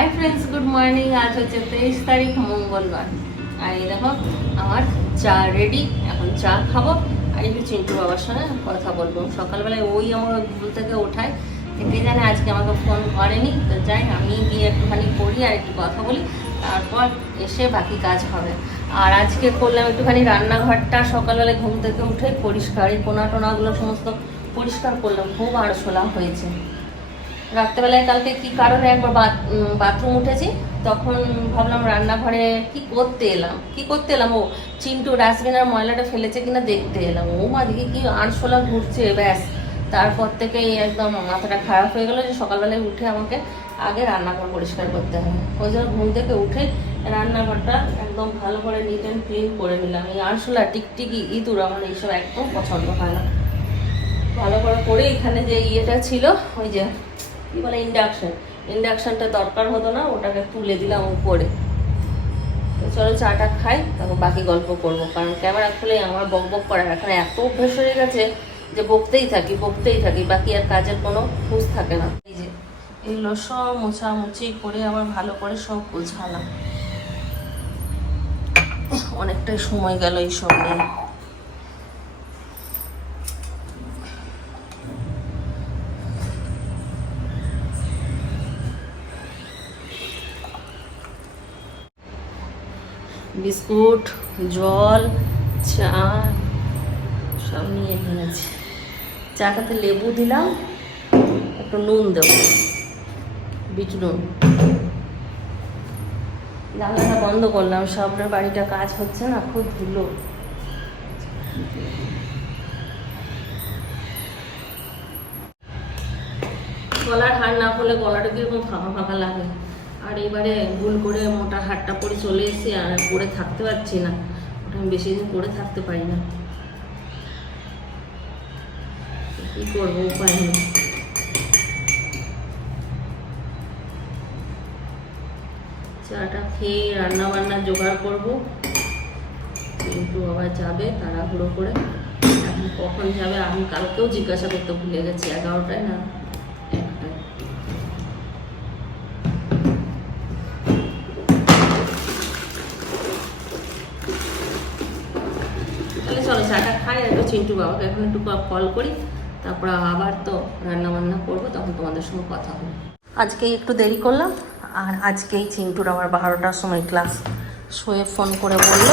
Hi friends good morning আজ হচ্ছে তেইশ তারিখ, মঙ্গলবার। আর এই দেখো, আমার চা রেডি এখন চা খাব। আর একটু চিন্টু বাবার সঙ্গে কথা বলব। সকালবেলায় ওই আমার ঘুম থেকে ওঠায়। থেকে জানে আজকে আমাকে ফোন করেনি। তো যাই, আমি গিয়ে একটুখানি করি আর একটু কথা বলি। তারপর এসে বাকি কাজ হবে। আর আজকে করলাম একটুখানি রান্নাঘরটা। সকালবেলায় ঘুম থেকে উঠে পরিষ্কার, এই কোনা টোনাগুলো সমস্ত পরিষ্কার করলাম। খুব আড়সোলা হয়েছে। রাত্রেবেলায় কালকে কি কারণে একবার বাথ- বাথরুম উঠেছি, তখন ভাবলাম রান্নাঘরে কি করতে এলাম? কি করতে এলাম? ও, চিন্টু ডাস্টবিনের ময়লাটা ফেলেছে কিনা দেখতে এলাম। ও মা দিকে কি আরশোলা ঘুরছে, ব্যাস। তারপর থেকেই একদম মাথাটা খারাপ হয়ে গেলো যে সকালবেলায় উঠে আমাকে আগে রান্নাঘর পরিষ্কার করতে হবে ওই জন্য ঘুম থেকে উঠে রান্নাঘরটা একদম ভালো করে নিট অ্যান্ড ক্লিন করে নিলাম। এই আরশোলা, টিকটিকি, ইঁদুর আমার এইসব একদম পছন্দ হয় না। ভালো করে করে এখানে যে ইয়েটা ছিল, ওই যে কি বলে ইন্ডাকশন ইন্ডাকশনটা দরকার হতো না, ওটাকে তুলে দিলাম উপরে। তো চলো চাটা খাই, তারপর বাকি গল্প করব। কারণ ক্যামেরা খুলে আমার বক বক করার, এখন এত অভ্যেস হয়ে গেছে যে বকতেই থাকি বকতেই থাকি, বাকি আর কাজের কোনো খুঁজ থাকে না। এই যে, এগুলো সব মোছামুছি করে আবার ভালো করে সব গোছালাম। অনেকটাই সময় গেল এইসব নিয়ে। বিস্কুট, জল, চা, সব নিয়ে নিয়েছি। চাটাতে লেবু দিলাম, একটু নুন দেবো, বিট নুন। জানলাটা বন্ধ করলাম সবের বাড়িটা কাজ হচ্ছে না, খুব ধুলো। গলার হার না করলে গলাটা কীরকম ফাঁকা ফাঁকা লাগে? আর এবারে ভুল করে মোটা হারটা পরে চলে এসেছি আর পরে থাকতে পারছি না। ওটা আমি বেশি দিন পরে থাকতে পারি না। কি করব উপায় নেই। চাটা খেয়ে রান্না বান্না জোগাড় করব। কিন্তু আবার যাবে তাড়াহুড়ো করে। এখন কখন যাবে আমি কালকেও জিজ্ঞাসা করতে ভুলে গেছি, এগারোটায় না? তাহলে চলো চাটা খাই, আর চিন্টু বাবাকে এখন একটু কল করি। তারপর আবার তো রান্না বান্না করব, তখন তোমাদের সঙ্গে কথা হবে। আজকেই একটু দেরি করলাম, আর আজকেই চিন্টুর আমার বারোটার সময় ক্লাস শুয়ে ফোন করে বলল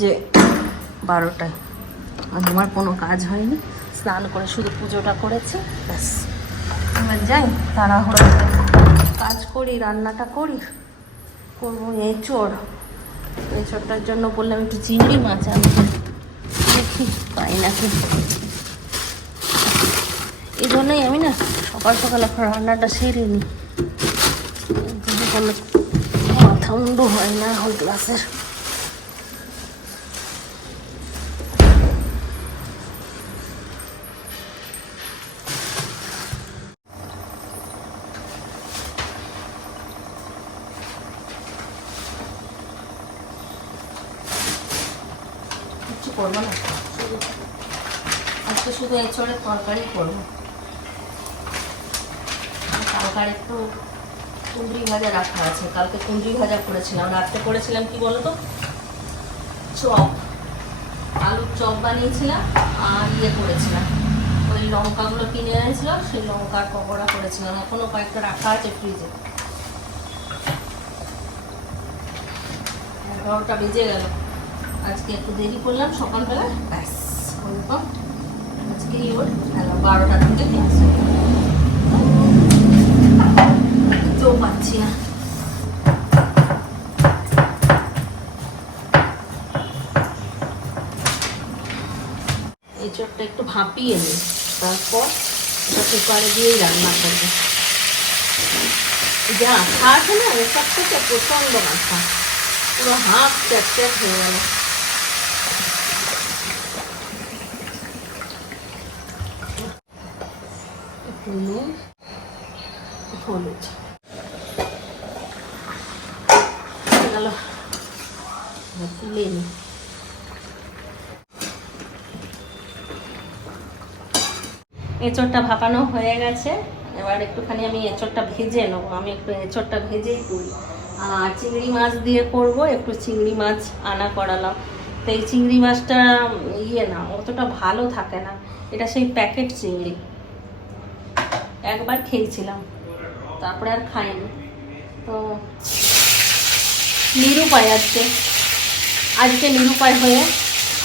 যে বারোটায়। আর আমার কোনো কাজ হয়নি, স্নান করে শুধু পুজোটা করেছি, ব্যাস। এবার যাই, তাড়াহুড়ো কাজ করি, রান্নাটা করি, করব এঁচড়। এঁচড়টার জন্য বললাম একটু চিংড়ি মাছ আনতে। দেখি, পাই নাকি। এই জন্যই আমি না সকাল সকাল এখন রান্নাটা সেরে নিই। মাথা উন্ডু হয় না এখন ক্লাসের কিছু করব না শুধু আজকে শুধু এঁচড়ের তরকারি করব। আর কালকার একটু কুঁদরি ভাজা রাখা আছে। কালকে কুঁদরি ভাজা করেছিলাম। রাত্রে করেছিলাম কি বলতো? চপ। আলুর চপ বানিয়েছিলাম আর ইয়ে করেছিলাম। ওই লঙ্কাগুলো কিনে এনেছিলাম, সেই লঙ্কার পকোড়া করেছিলাম। এখনও কয়েকটা রাখা আছে ফ্রিজে। এগারোটা বেজে গেল। আজকে একটু দেরি করলাম সকালবেলা ব্যাস ওরকম ওর এই চটটা একটু ভাপিয়ে নিই তারপর এটা কুকারে দিয়েই রান্না করব। যা আঠা আছে না এসব থেকে প্রচণ্ড মাথা। পুরো হাফ চ্যাট হয়ে গেল একটু নুন হলুদ। গেল তুলে নি এঁচড়টা ভাপানো হয়ে গেছে। এবার একটুখানি আমি এঁচড়টা ভেজে নেব। আমি একটু এঁচড়টা ভেজেই করি আর চিংড়ি মাছ দিয়ে করব, একটু চিংড়ি মাছ আনা করালাম। তো এই চিংড়ি মাছটা ইয়ে না, অতটা ভালো থাকে না। এটা সেই প্যাকেট চিংড়ি। একবার খেয়েছিলাম। তারপরে আর খাইনি তো নিরুপায় আজকে আজকে নিরুপায় হয়ে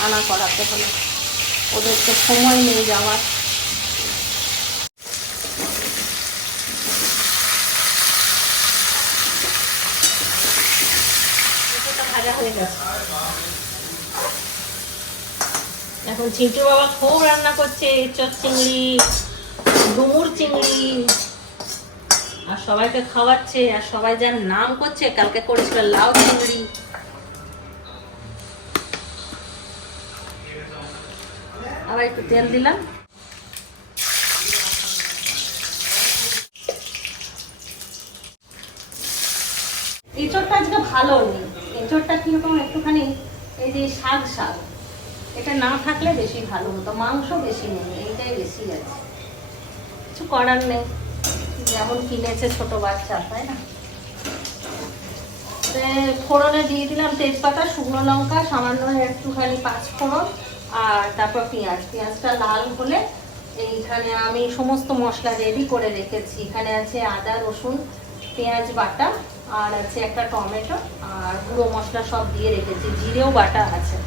আনা করাতে হলো ওদের তো সময় নেই যাওয়ার এখন চিন্টু বাবা খুব রান্না করছে চট চিংড়ি ডুমুর চিংড়ি সবাইকে খাওয়াচ্ছে আর সবাই যার নাম করছে, কালকে করেছিল লাউ চিংড়ি। আবার একটু তেল দিলাম। এঁচড়টা আজকে ভালো নেই এঁচড়টা কীরকম একটুখানি, এই যে শাক শাক, এটা না থাকলে বেশি ভালো হতো। মাংস বেশি নেই, এইটাই বেশি আছে। কিছু করার নেই। যেমন কিনেছে ছোট বাচ্চা, তাই না? ফোড়নে দিয়ে দিলাম তেজপাতা, শুকনো লঙ্কা, সামান্য একটুখানি পাঁচ ফোড়ন আর তারপর পেঁয়াজ। পেঁয়াজটা লাল হলে এইখানে আমি সমস্ত মশলা রেডি করে রেখেছি। এখানে আছে আদা, রসুন, পেঁয়াজ বাটা আর আছে একটা টমেটো আর গুঁড়ো মশলা সব দিয়ে রেখেছি। জিরেও বাটা আছে।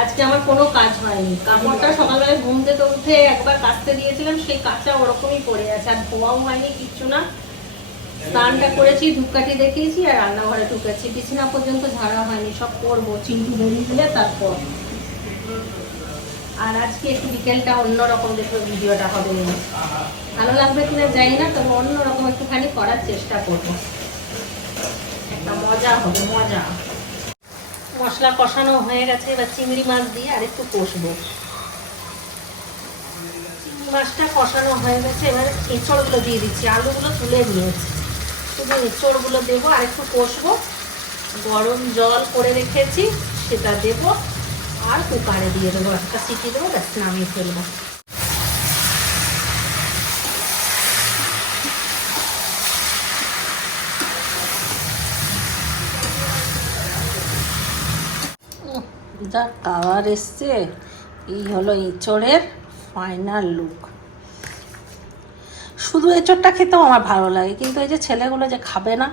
আজকে আমার কোনো কাজ হয়নি। কাপড়টা সকালবেলায় ঘুম থেকে উঠে একবার কাচতে দিয়েছিলাম, সেই কাঁচা ওরকমই পড়ে আছে। আর ধোয়াও হয়নি, কিচ্ছু না। স্নানটা করেছি, ধূপকাঠি দেখিয়েছি, আর রান্নাঘরে ঢুকেছি। বিছানা পর্যন্ত ঝাড়া হয়নি, সব করব। চিন্টু বেরিয়ে দিলে তারপর। আর আজকে একটু বিকেলটা অন্যরকম দেখবে, ভিডিওটা হবে ভালো লাগবে কিনা জানি না, তবে অন্যরকম একটুখানি করার চেষ্টা করব। একটা মজা হবে, মজা। মশলা কষানো হয়ে গেছে, এবার চিংড়ি মাছ দিয়ে আর একটু কষবো। চিংড়ি মাছটা কষানো হয়ে গেছে, এবার এঁচড়গুলো দিয়ে দিচ্ছি, আলুগুলো তুলে নিয়েছি। শুধু এঁচড়গুলো দেবো আর একটু কষবো। গরম জল করে রেখেছি, সেটা দেবো, আর কুকারে দিয়ে দেবো, একটা সিটি দেবো, ব্যাস, নামিয়ে ফেলব। যা কালার এসছে। এই হলো এঁচড়ের ফাইনাল লুক শুধু এঁচড়টা খেতেও আমার ভালো লাগে, কিন্তু এই যে ছেলেগুলো যে খাবে না,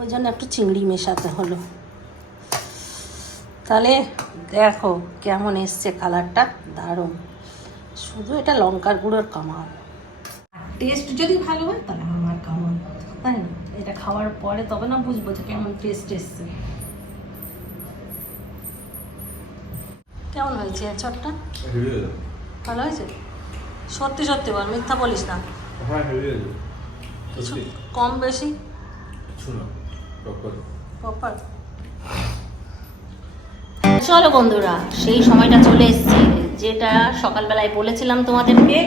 ওই জন্য একটু চিংড়ি মেশাতে হলো। তাহলে দেখো কেমন এসছে কালারটা, দারুণ। শুধু এটা লঙ্কার গুঁড়োর কামাল। টেস্ট যদি ভালো হয় তাহলে আমার কামাল। তাই না? এটা খাওয়ার পরে তবে না বুঝব যে কেমন টেস্ট এসছে। কেমন হয়েছে হয়ে ভালো হয়েছে? সত্যি সত্যি বল মিথ্যা বলিস না। হ্যাঁ কিছু কম বেশি? প্রপার চলো বন্ধুরা সেই সময়টা চলে এসেছে যেটা সকালবেলায় বলেছিলাম তোমাদেরকে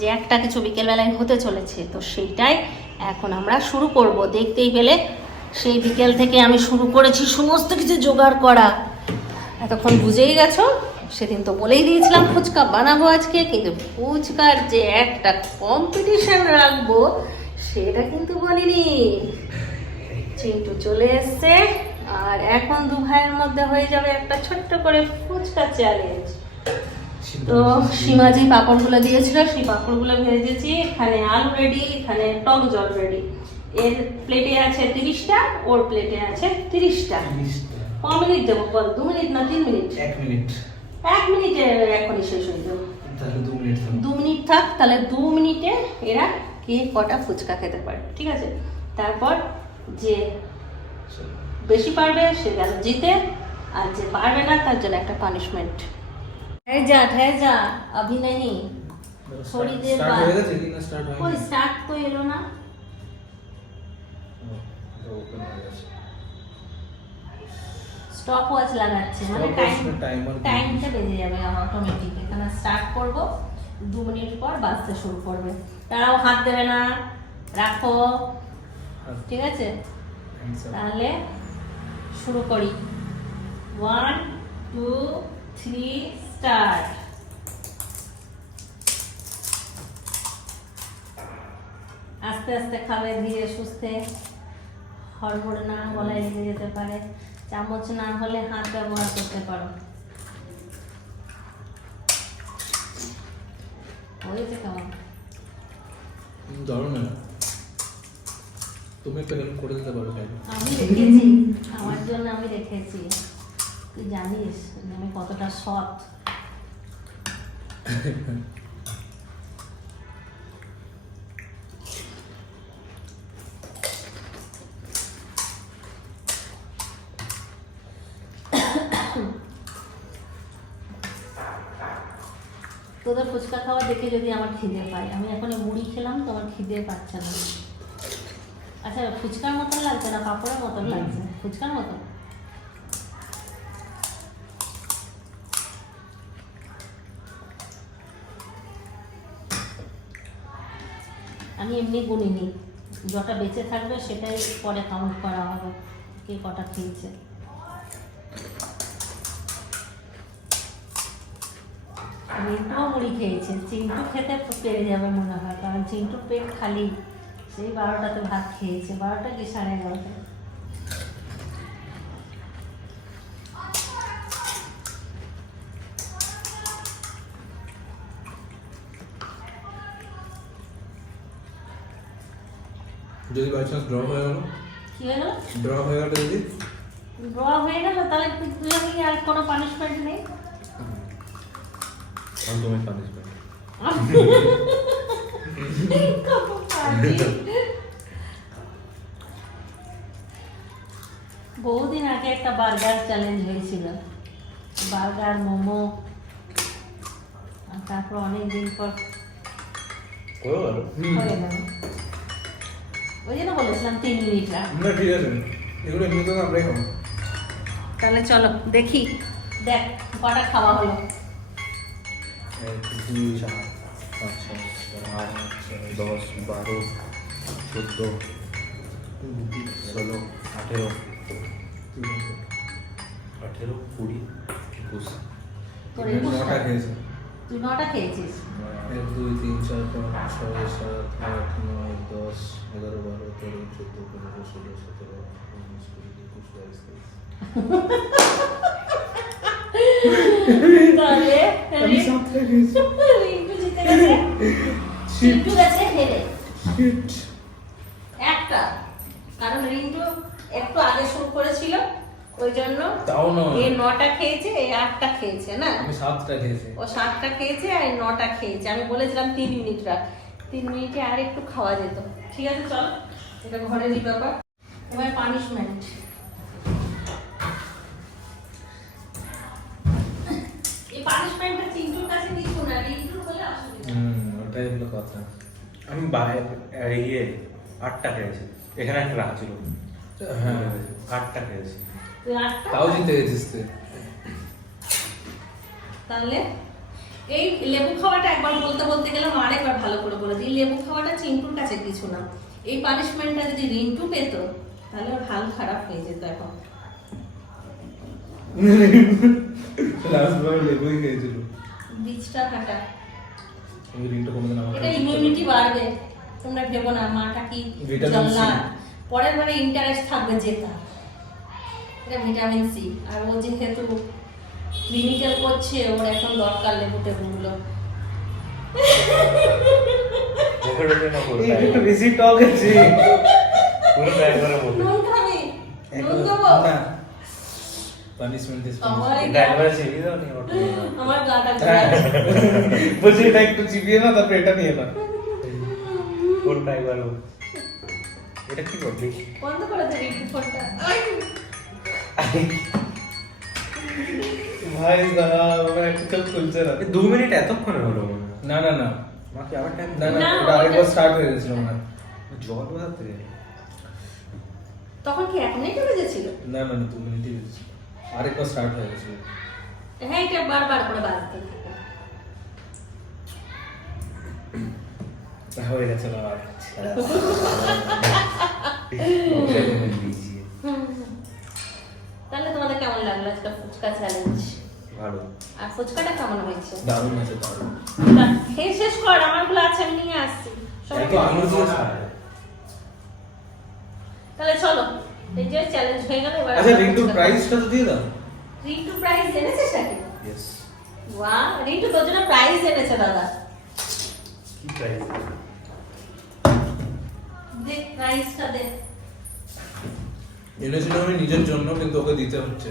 যে একটা কিছু বিকেলবেলায় হতে চলেছে তো সেইটাই এখন আমরা শুরু করব। দেখতেই পেলে সেই বিকেল থেকে আমি শুরু করেছি সমস্ত কিছু জোগাড় করা। এতক্ষণ বুঝেই গেছো? সেদিন তো বলেই দিয়েছিলাম ফুচকা বানাবো আজকে কিন্তু ফুচকার যে একটা কম্পিটিশন রাখব সেটা কিন্তু বলিনি। চিন্টু চলে এসছে আর এখন দু ভাইয়ের মধ্যে হয়ে যাবে একটা ছোট্ট করে ফুচকা চ্যালেঞ্জ তো সীমাজি পাঁপড়গুলো দিয়েছিল সেই পাঁপড়গুলো ভেজেছি এখানে আলু রেডি এখানে টক জল রেডি এর প্লেটে আছে তিরিশটা ওর প্লেটে আছে তিরিশটা। ক মিনিট দেবো বল দু মিনিট না তিন মিনিট এক মিনিট এক মিনিটে এখনই শেষ হয়ে যাবে। দু মিনিট থাক। তাহলে দু মিনিটে এরা কে কটা ফুচকা খেতে পারে ঠিক আছে? তারপর যে বেশি পারবে সে গেল জিতে আর যে পারবে না তার জন্য একটা পানিশমেন্ট হ্যাঁ যা হ্যাঁ যা অভি নাহি শরীরের ওই স্টার্ট তো এলো না। স্টপওয়াচ লাগাচ্ছে মানে টাইম টাইমটা বেজে যাবে অটোমেটিক এখানে স্টার্ট করব দু মিনিট পর বাজতে শুরু করবে। তারাও হাত দেবে না রাখো। ঠিক আছে? তাহলে শুরু করি। ওয়ান টু থ্রি স্টার্ট আস্তে আস্তে খাবে ধীরে সুস্থে। হড়বড় না গলায় লেগে যেতে পারে। চামচ না হলে হাত ব্যবহার করতে পারো। হয়েছে কেমন? না তুমি একটা হেল্প করে দিতে পারো আমি রেখেছি। আমার জন্য আমি রেখেছি। তুই জানিস আমি কতটা সৎ। তোদের ফুচকা খাওয়া দেখে যদি আমার খিদে পায়। আমি এখন মুড়ি খেলাম তো আমার খিদে পাচ্ছে না। আচ্ছা ফুচকার মতন লাগছে না? পাপড়ের মতন। লাগছে? ফুচকার মতন? আমি এমনি গুনিনি। যটা বেঁচে থাকবে সেটাই পরে কাউন্ট করা হবে কে কটা খেয়েছে। রিন্টুও মুড়ি খেয়েছে চিন্টু খেতে পেরে যাবে মনে হয় কারণ চিন্টুর পেট খালি। সেই বারোটাতে ভাত খেয়েছে বারোটা কি সাড়ে এগারোটা যদি বাই চান্স ড্র হয়ে গেল? কি গেল ড্র হয়ে গেল যদি? ড্র হয়ে গেল তাহলে তুই আর কোনো পানিশমেন্ট নেই। বহুদিন আগে একটা বার্গার চ্যালেঞ্জ হয়েছিল। বার্গার মোমো তারপর অনেক দিন পর ওই জন্য বলেছিলাম তিন মিনিট না ঠিক আছে। এগুলো এমনিতে তো আমরাই তাহলে চলো দেখি। দেখ কটা খাওয়া হলো। দুই ছয় আট দশ বারো চোদ্দ ষোলো আঠেরো আঠেরো কুড়ি একুশ নটা খেয়েছে খেয়েছিস দুই তিন ছয় সাত আট নয় দশ এগারো বারো তেরো চোদ্দ পনেরো ষোলো সতেরো একুশ বাইশ আমি সাতটা খেয়েছি রিঙ্কু জিতে গেছে রিঙ্কু গেছে হেরে. একটা। কারণ রিন্টু একটু আগে শুরু করেছিল ওই জন্য তাও। এ নটা খেয়েছে এ আটটা খেয়েছে না? আমি সাতটা খেয়েছি। ও সাতটা খেয়েছে আর নটা খেয়েছে। আমি বলেছিলাম তিন মিনিট রাখ। তিন মিনিটে আর একটু খাওয়া যেত। ঠিক আছে চল। এটা ঘরে ঘরেরই ব্যাপার। এবার পানিশমেন্ট এই পানিশমেন্টটা চিন্টুর কাছে কিছু না রিন্টুর হলে অসুবিধা হুম ওটাই হলো কথা। আমি বাইরে ইয়ে আটটা খেয়েছি। এখানে একটা রাখা ছিল। হ্যাঁ আটটা খেয়েছি। তাও জিতে গেছিস তুই। তাহলে এই লেবু খাওয়াটা একবার বলতে বলতে গেলাম আরেকবার ভালো করে বলে দিই। লেবু খাওয়াটা চিন্টুর কাছে কিছু না। এই পানিশমেন্টটা যদি রিন্টু পেত তাহলে ওর হাল খারাপ হয়ে যেত এখন। লাস্ট বার লেবুই খেয়েছিল। বীজটা কাটা কোনোদিন আমার এটা ইমিউনিটি বাড়বে। তোমরা ভেবো না মাটা কি Vitamin C। পরের বারে ইন্টারেস্ট থাকবে জেতা এটা ভিটামিন সি আর ও যেহেতু ক্লিনিক্যাল করছে ওর এখন দরকার লেবু টেবুগুলো। মুখে ঢোকে না পুরো একটু বেশি টক আছে পুরো একবারে মুখে নুন খাবি নুন দেবো না পানিশমেন্ট চিনি দাও নি ওটা আমার গাটা। বলছি এটা একটু চিবিয়ে না তারপর এটা নিয়ে না এটা কি করবি বন্ধ করে দে ফোনটা ভাই দাদা আমার একটু খুলছে না দু মিনিট এতক্ষণে হলো না না না আবার টাইম না না আরেকবার স্টার্ট হয়ে গেছিল জল কোথা থেকে তখন কি এক মিনিটে বেজেছিল না না দু মিনিটই হয়েছে আরেকবার স্টার্ট হয়ে গেছিল হ্যাঁ এটা বারবার করে বাজতে হয়ে গেছে না তাহলে তোমাদের কেমন লাগল আজকে ফুচকা চ্যালেঞ্জ ভালো। আর ফুচকাটা কেমন হয়েছে? দারুণ আছে দারুণ। খেয়ে শেষ কর আমারগুলো আছে আমি নিয়ে আসছি। সবাই এত আলু দিয়ে যে চ্যালেঞ্জ হয়ে গেল এবার আচ্ছা প্রাইসটা তো দিয়ে দাও। রিন্টু বাহ রিন্টু তোর জন্য প্রাইজ এনেছে দাদা। কি প্রাইস দেখ প্রাইজটা দেখ। এনেছিলাম আমি নিজের জন্য কিন্তু ওকে দিতে হচ্ছে।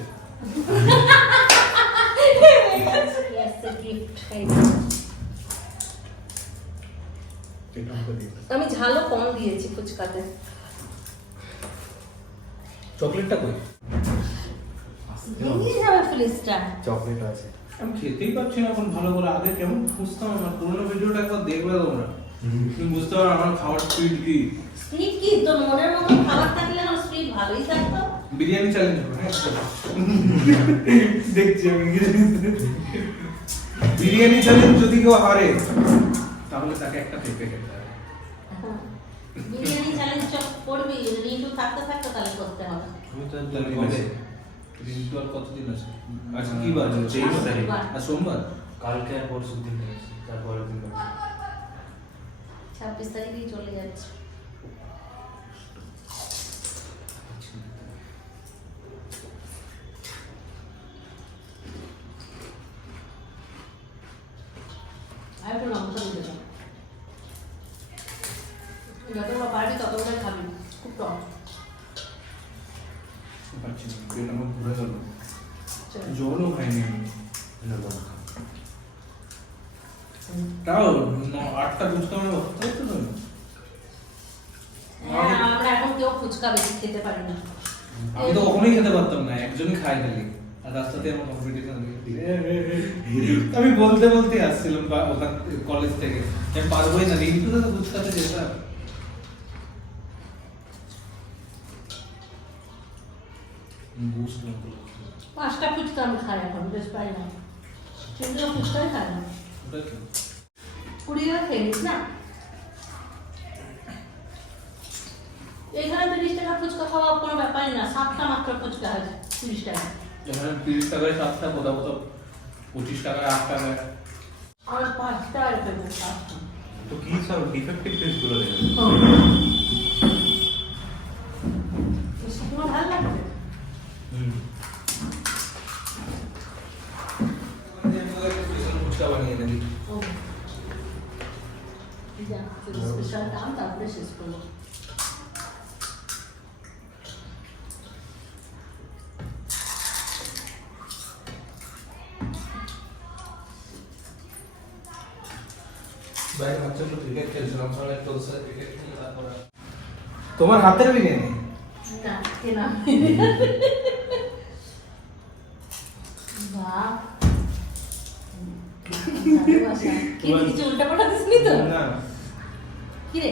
আমি ঝালও কম দিয়েছি ফুচকাতে। চকলেটটা কই? ভেঙে যাবে ফ্রিজটা চকলেট আছে। আমি খেতেই পারছি না এখন ভালো করে। আগে কেমন খুঁজতাম আমার পুরোনো ভিডিওটা একবার দেখবে তোমরা। তুমি বুঝতে পারো আমার খাওয়ার স্পিড কি। স্পিড কি? তোর মনের মতো খাবার থাকলে আমার স্পিড ভালোই থাকতো। বিরিয়ানি চ্যালেঞ্জ হবে হ্যাঁ? দেখছি আমি বিরিয়ানি চ্যালেঞ্জ যদি কেউ হারে তাহলে তাকে একটা পেঁপে খেতে হবে। বিরিয়ানি চ্যালেঞ্জ চক করবি রিন্টু থাকতে থাকতে তাহলে করতে হবে। আমি তো তাহলে কবে? রিন্টু আর কতদিন আছে? আচ্ছা কি বার? তেইশ তারিখ। আর সোমবার? কালকে আর পরশু দিন আছে দিন ছাব্বিশ তারিখেই চলে যাচ্ছে। লঙ্কা আমি হ্যাঁ কেউ ফুচকা খেতে আমি তো কখনোই খেতে পারতাম না একজনই খায় খালি আর রাস্তাতে আমি বলতে বলতে আসছিলাম কলেজ থেকে পারবোই না তো ফুচকাতে যেতাম পাঁচটা ফুচকা আমি খাই এখন বেশ পাই না। চিংড়িও ফুচকাই খাই না। কুড়ি টাকা খেয়ে নিস না? এখানে তিরিশ টাকা ফুচকা খাওয়া কোনো ব্যাপারই না সাতটা মাত্র ফুচকা আছে তিরিশ টাকা। যেখানে তিরিশ টাকায় সাতটা কোথাও কোথাও পঁচিশ টাকায় আট টাকায় আর পাঁচটা পাঁচটা তো কি সব ডিফেক্টিভ টেস্টগুলো দেবে? শুকনো ভালো লাগবে তোমার হাতের বিরিয়ানি না কেনা বাহ ভালোবাসা। কি রে, কিছু উল্টা দিসনি তো? না। কি রে?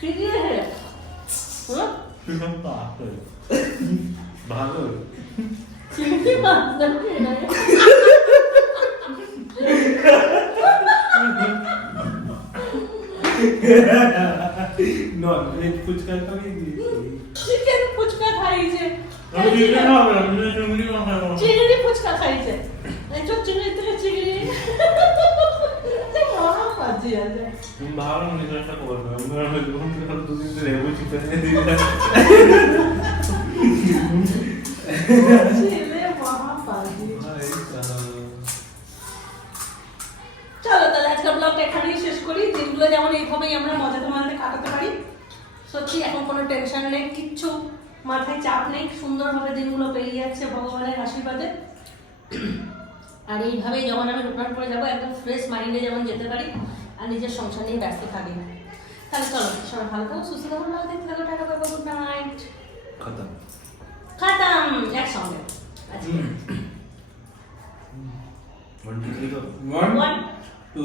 কি রে হ্যাঁ? ভালো। চিংড়ি মাছ না নন ভেজ ফুচকা খাবি চিকেন ফুচকা খাইছে আমি চিকেন খাব আমি চিংড়ি মাছ খাব। চিংড়ি ফুচকা খাইছে এই চোখ চিংড়ি থেকে চিংড়ি চলো তাহলে আজকের ব্লগটা এখানেই শেষ করি। দিনগুলো যেমন এইভাবেই আমরা মজাতে মজাতে কাটাতে পারি। সত্যি, এখন কোনো টেনশন নেই, কিচ্ছু মাথায় চাপ নেই। সুন্দরভাবে দিনগুলো পেরিয়ে যাচ্ছে ভগবানের আশীর্বাদে। আর এইভাবেই যখন আমি রোপণ করে যাব, একদম ফ্রেশ মাইন্ডে যেমন যেতে পারি আর নিজের সংসার নিয়ে ব্যস্ত থাকি। তাহলে চলো সবাই ভালো থাকো সুস্থ থাকো ভালো দেখতে থাকো টাটা বাবা গুড নাইট খতম। খতম একসঙ্গে। আচ্ছা। One two three go one One. Two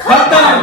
খতম!